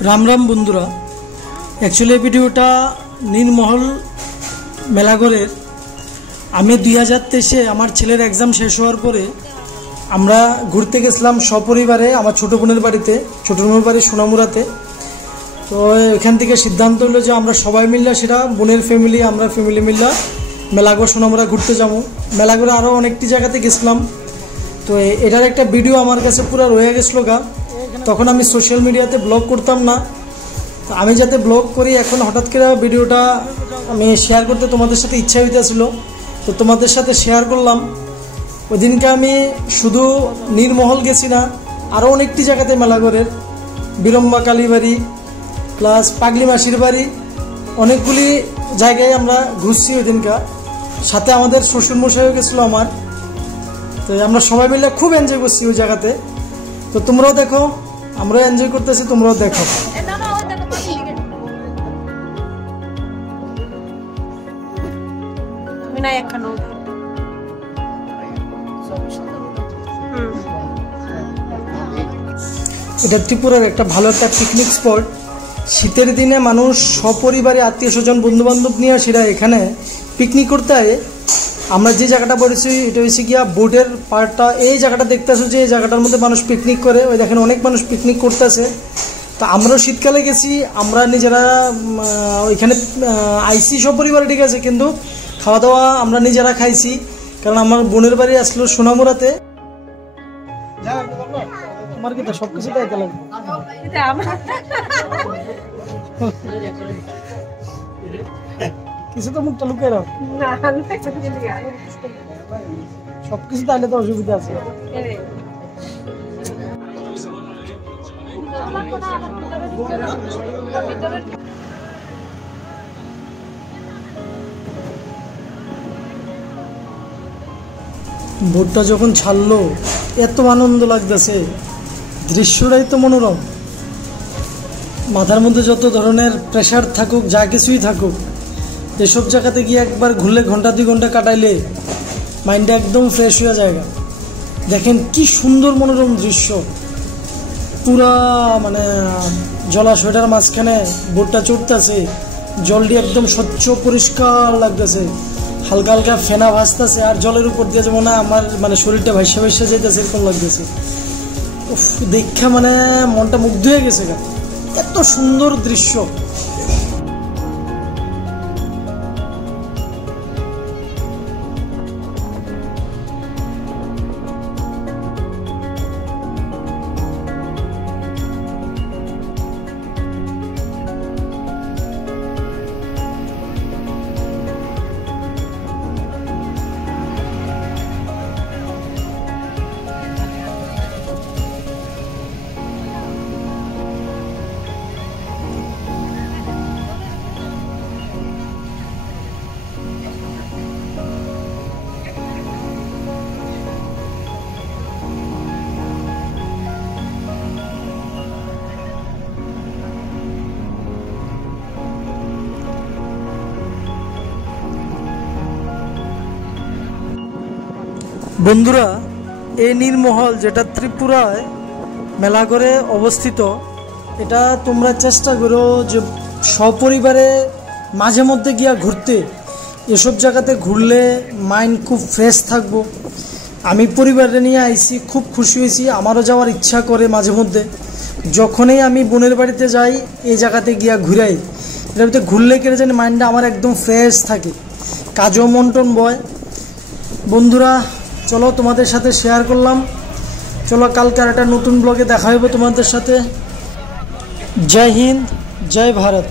राम राम बंधुरा एक्चुअली भिडियोटा नीलमहल मेलाघरेर आमी 2023 आमार छेलेर एग्जाम शेष होवार परे आमरा घुरते गेছিলাম सपरिवारे आमार छोटो बोनेर बाड़ीते छोटो बोनेर बाड़ी सोनामुराते। तो एखान थेके सिद्धांत हलो जे आमरा सबाई मिल्ला सेटा बोनेर फैमिली आमरा फैमिली मिल्ला मेलाघर सोनामुरा घुरते जाबो। मेलाघरे आरो अनेकटी जायगाते गेছিলাম। तो एटार एकटा भिडियो आमार काछे पुरा रये गेछलो गा। तखन आमी सोशल मीडियाते ब्लग करताम ना, तो आमी जाते ब्लग करी एखन हठात् करे भिडियोटा आमी शेयर करते तोमादेर साथे इच्छा हইতাছিল, तो तोमादेर साथे शेयर करलाम। ओই দিনকে আমি শুধু নীলমহল গেছি না, আরও অনেকটি জায়গাতে মেলাঘরের বিরম্বা কালীবাড়ি প্লাস পাগলি মাসির বাড়ি অনেকগুলি জায়গায় আমরা ঘুরছি ওই দিনকা। সাথে আমাদের শ্বশুরমশাইও গেছিলো আমার। তো আমরা সবাই মিলে খুব এনজয় করছি ওই জায়গাতে। তো তোমরাও দেখো, আমরাও এনজয় করতেছি, তোমরাও দেখো। এটা ত্রিপুরার একটা ভালো একটা পিকনিক স্পট। শীতের দিনে মানুষ সপরিবারে আত্মীয় স্বজন বন্ধু বান্ধব নিয়ে সেটা এখানে পিকনিক করতে হয়। আমরা যে জায়গাটা পড়েছি এটা হচ্ছে গিয়া বোটের পার্টটা। এই জায়গাটা দেখতেছো যে এই জায়গাটার মধ্যে মানুষ পিকনিক করে, ওই দেখেন অনেক মানুষ পিকনিক করতেছে। তো আমরাও শীতকালে গেছি, আমরা নিজেরা ওইখানে আইসি সপরিবারে, ঠিক আছে, কিন্তু খাওয়া দাওয়া আমরা নিজেরা খাইছি, কারণ আমার বোনের বাড়ি আসলো সোনামুরাতে। আমার কি সব কিছু দাইতে লাগবে, কিছু তো মুখটা লুকিয়ে রাখ, সবকিছু তাইলে তো অসুবিধা আছে। বোটটা যখন ছাড়লো এত আনন্দ লাগতেছে, দৃশ্যটাই তো মনোরম। মাথার মধ্যে যত ধরনের প্রেশার থাকুক, যা কিছুই থাকুক, এসব জায়গাতে গিয়ে একবার ঘুরলে ঘন্টা 2 ঘন্টা কাটাইলে মাইন্ডটা একদম ফ্রেশ হয়ে যায়। দেখেন কি সুন্দর মনোরম দৃশ্য, পুরা মানে জলাশয়টার মাঝখানে বোটটা চড়তেছে, জলটি একদম স্বচ্ছ পরিষ্কার লাগতেছে, হালকা হালকা ফেনা ভাসতেছে, আর জলের উপর দিয়ে যেমন আমার মানে শরীরটা ভাইসা ভাইসা যাইতেছে এরকম লাগতেছে। দেখা মানে মনটা মুগ্ধ হয়ে গেছে, এত সুন্দর দৃশ্য। বন্ধুরা, এই নীলমহল যেটা ত্রিপুরায় মেলাঘরে অবস্থিত, এটা তোমরা চেষ্টা করো যে সপরিবারে মাঝে মধ্যে গিয়া ঘুরতে। এসব জায়গাতে ঘুরলে মাইন্ড খুব ফ্রেশ থাকবো। আমি পরিবারে নিয়ে আইছি, খুব খুশি হয়েছি, আমারও যাওয়ার ইচ্ছা করে মাঝে মধ্যে। যখনই আমি বোনের বাড়িতে যাই এই জায়গাতে গিয়া ঘুরাই, এটার ভিতরে ঘুরলে কেটে জানি মাইন্ডটা আমার একদম ফ্রেশ থাকে, কাজও মন টন বয়। বন্ধুরা চলো তোমাদের সাথে শেয়ার করলাম, চলো কালকে আর একটা নতুন ব্লগে দেখা হবে তোমাদের সাথে। জয় হিন্দ, জয় ভারত।